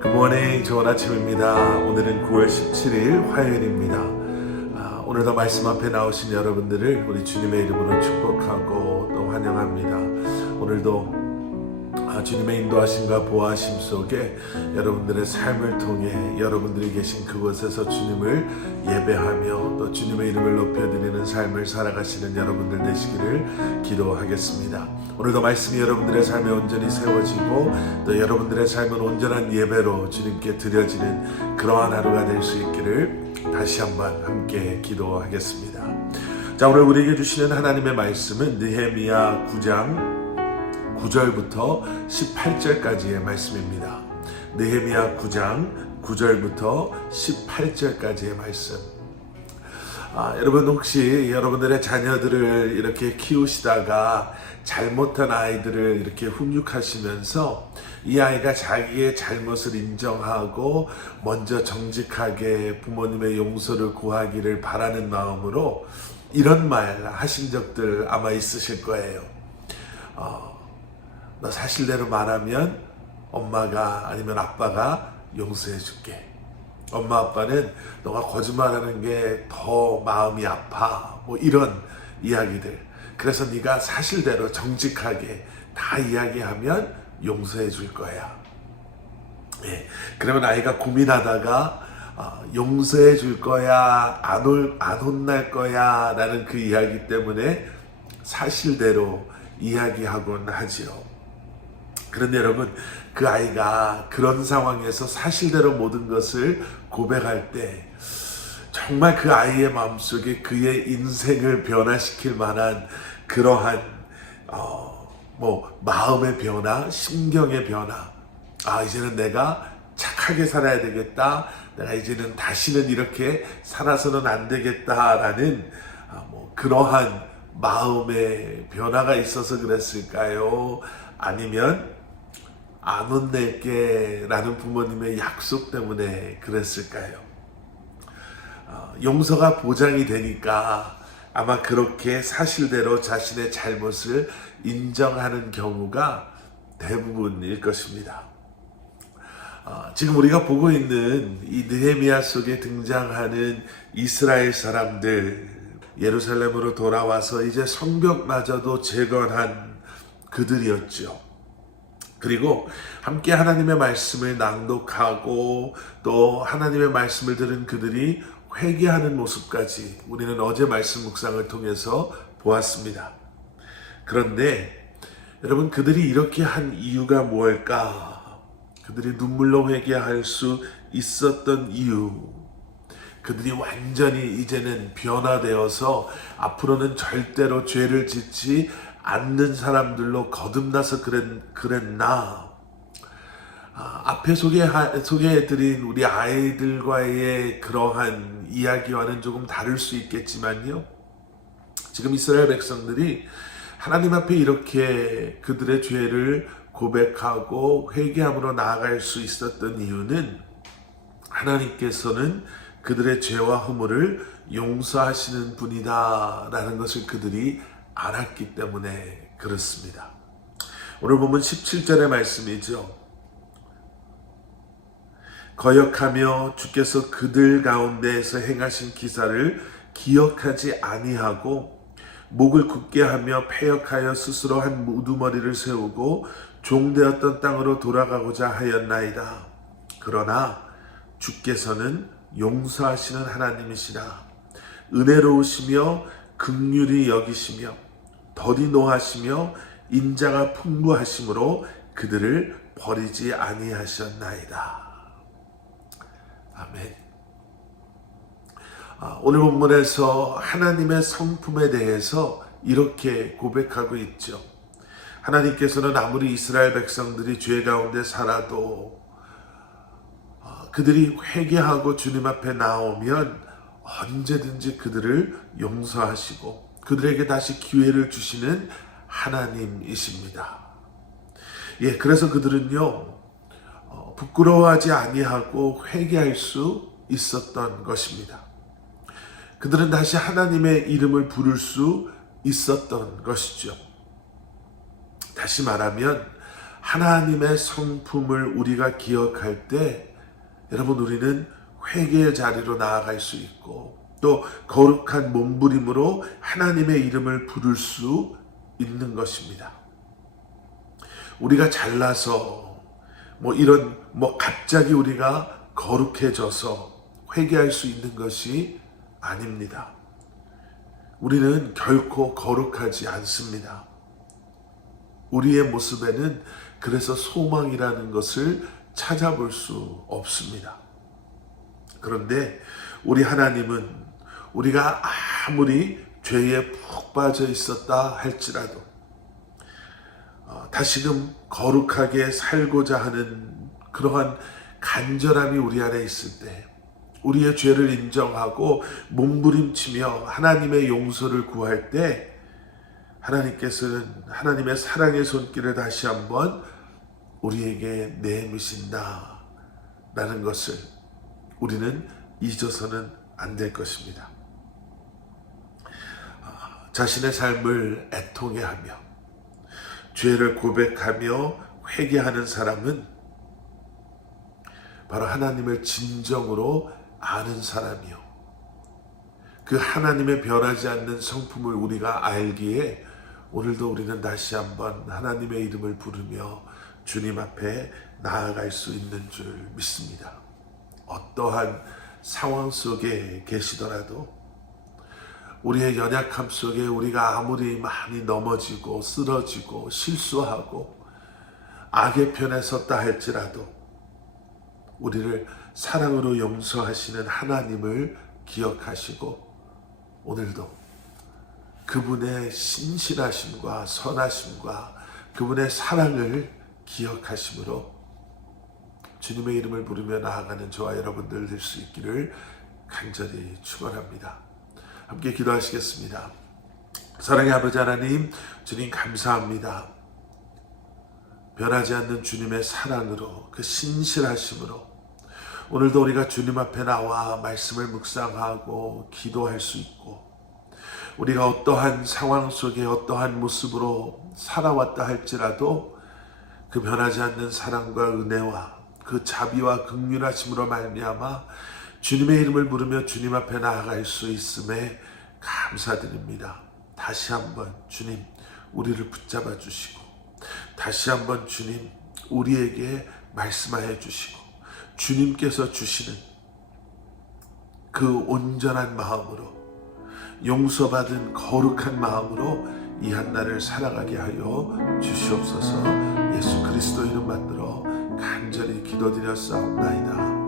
굿모닝 좋은 아침입니다. 오늘은 9월 17일 화요일입니다. 아, 오늘도 말씀 앞에 나오신 여러분들을 우리 주님의 이름으로 축복하고 또 환영합니다. 오늘도 아, 주님의 인도하심과 보호하심 속에 여러분들의 삶을 통해 여러분들이 계신 그곳에서 주님을 예배하며 또 주님의 이름을 높여드리는 삶을 살아가시는 여러분들 되시기를 기도하겠습니다. 오늘도 말씀이 여러분들의 삶에 온전히 세워지고 또 여러분들의 삶은 온전한 예배로 주님께 드려지는 그러한 하루가 될 수 있기를 다시 한번 함께 기도하겠습니다. 자 오늘 우리에게 주시는 하나님의 말씀은 느헤미야 9장 9절부터 18절까지의 말씀입니다. 느헤미야 9장 9절부터 18절까지의 말씀. 아, 여러분 혹시 여러분들의 자녀들을 이렇게 키우시다가 잘못한 아이들을 이렇게 훈육하시면서 이 아이가 자기의 잘못을 인정하고 먼저 정직하게 부모님의 용서를 구하기를 바라는 마음으로 이런 말 하신 적들 아마 있으실 거예요. 어, 너 사실대로 말하면 엄마가 아니면 아빠가 용서해 줄게. 엄마 아빠는 너가 거짓말하는 게 더 마음이 아파. 뭐 이런 이야기들. 그래서 네가 사실대로 정직하게 다 이야기하면 용서해 줄 거야. 예. 그러면 아이가 고민하다가 어, 용서해 줄 거야, 안, 올, 안 혼날 거야, 라는 그 이야기 때문에 사실대로 이야기하곤 하지요. 그런데 여러분, 그 아이가 그런 상황에서 사실대로 모든 것을 고백할 때 정말 그 아이의 마음속에 그의 인생을 변화시킬 만한 그러한 어, 뭐 마음의 변화, 심경의 변화. 아 이제는 내가 착하게 살아야 되겠다. 내가 이제는 다시는 이렇게 살아서는 안 되겠다라는 아, 뭐 그러한 마음의 변화가 있어서 그랬을까요? 아니면 안 혼낼게 라는 부모님의 약속 때문에 그랬을까요? 어, 용서가 보장이 되니까 아마 그렇게 사실대로 자신의 잘못을 인정하는 경우가 대부분일 것입니다. 어, 지금 우리가 보고 있는 이 느헤미야 속에 등장하는 이스라엘 사람들 예루살렘으로 돌아와서 이제 성벽마저도 재건한 그들이었죠. 그리고 함께 하나님의 말씀을 낭독하고 또 하나님의 말씀을 들은 그들이 회개하는 모습까지 우리는 어제 말씀 묵상을 통해서 보았습니다. 그런데 여러분 그들이 이렇게 한 이유가 무엇일까? 그들이 눈물로 회개할 수 있었던 이유. 그들이 완전히 이제는 변화되어서 앞으로는 절대로 죄를 짓지 않는 사람들로 거듭나서 그랬, 그랬 나? 아, 앞에 소개, 소개해드린 우리 아이들과의 그러한 이야기와는 조금 다를 수 있겠지만요. 지금 이스라엘 백성들이 하나님 앞에 이렇게 그들의 죄를 고백하고 회개함으로 나아갈 수 있었던 이유는 하나님께서는 그들의 죄와 허물을 용서하시는 분이다라는 것을 그들이 알았기 때문에 그렇습니다. 오늘 보면 17절의 말씀이죠. 거역하며 주께서 그들 가운데에서 행하신 기사를 기억하지 아니하고 목을 굳게 하며 패역하여 스스로 한 우두머리를 세우고 종되었던 땅으로 돌아가고자 하였나이다. 그러나 주께서는 용서하시는 하나님이시라. 은혜로우시며 극률이 여기시며 덜이 노하시며 인자가 풍부하심으로 그들을 버리지 아니하셨나이다. 아멘. 아, 오늘 본문에서 하나님의 성품에 대해서 이렇게 고백하고 있죠. 하나님께서는 아무리 이스라엘 백성들이 죄 가운데 살아도 아, 그들이 회개하고 주님 앞에 나오면 언제든지 그들을 용서하시고 그들에게 다시 기회를 주시는 하나님이십니다. 예, 그래서 그들은요, 어, 부끄러워하지 아니하고 회개할 수 있었던 것입니다. 그들은 다시 하나님의 이름을 부를 수 있었던 것이죠. 다시 말하면 하나님의 성품을 우리가 기억할 때 여러분 우리는 회개의 자리로 나아갈 수 있고 또 거룩한 몸부림으로 하나님의 이름을 부를 수 있는 것입니다. 우리가 잘나서 뭐 이런 뭐 갑자기 우리가 거룩해져서 회개할 수 있는 것이 아닙니다. 우리는 결코 거룩하지 않습니다. 우리의 모습에는 그래서 소망이라는 것을 찾아볼 수 없습니다. 그런데 우리 하나님은 우리가 아무리 죄에 푹 빠져 있었다 할지라도 어, 다시금 거룩하게 살고자 하는 그러한 간절함이 우리 안에 있을 때 우리의 죄를 인정하고 몸부림치며 하나님의 용서를 구할 때 하나님께서는 하나님의 사랑의 손길을 다시 한번 우리에게 내미신다 라는 것을 우리는 잊어서는 안 될 것입니다. 아, 자신의 삶을 애통해 하며 죄를 고백하며 회개하는 사람은 바로 하나님을 진정으로 아는 사람이요. 그 하나님의 변하지 않는 성품을 우리가 알기에 오늘도 우리는 다시 한번 하나님의 이름을 부르며 주님 앞에 나아갈 수 있는 줄 믿습니다. 어떠한 상황 속에 계시더라도 우리의 연약함 속에 우리가 아무리 많이 넘어지고 쓰러지고 실수하고 악의 편에 섰다 할지라도 우리를 사랑으로 용서하시는 하나님을 기억하시고 오늘도 그분의 신실하심과 선하심과 그분의 사랑을 기억하심으로 주님의 이름을 부르며 나아가는 저와 여러분들 될 수 있기를 간절히 축원합니다. 함께 기도하시겠습니다. 사랑의 아버지 하나님, 주님 감사합니다. 변하지 않는 주님의 사랑으로 그 신실하심으로 오늘도 우리가 주님 앞에 나와 말씀을 묵상하고 기도할 수 있고 우리가 어떠한 상황 속에 어떠한 모습으로 살아왔다 할지라도 그 변하지 않는 사랑과 은혜와 그 자비와 극률하심으로 말미암아 주님의 이름을 부르며 주님 앞에 나아갈 수 있음에 감사드립니다. 다시 한번 주님 우리를 붙잡아 주시고 다시 한번 주님 우리에게 말씀하여 주시고 주님께서 주시는 그 온전한 마음으로 용서받은 거룩한 마음으로 이 한 날을 살아가게 하여 주시옵소서 예수 그리스도 이름 만들어 간절히 기도드렸사옵나이다.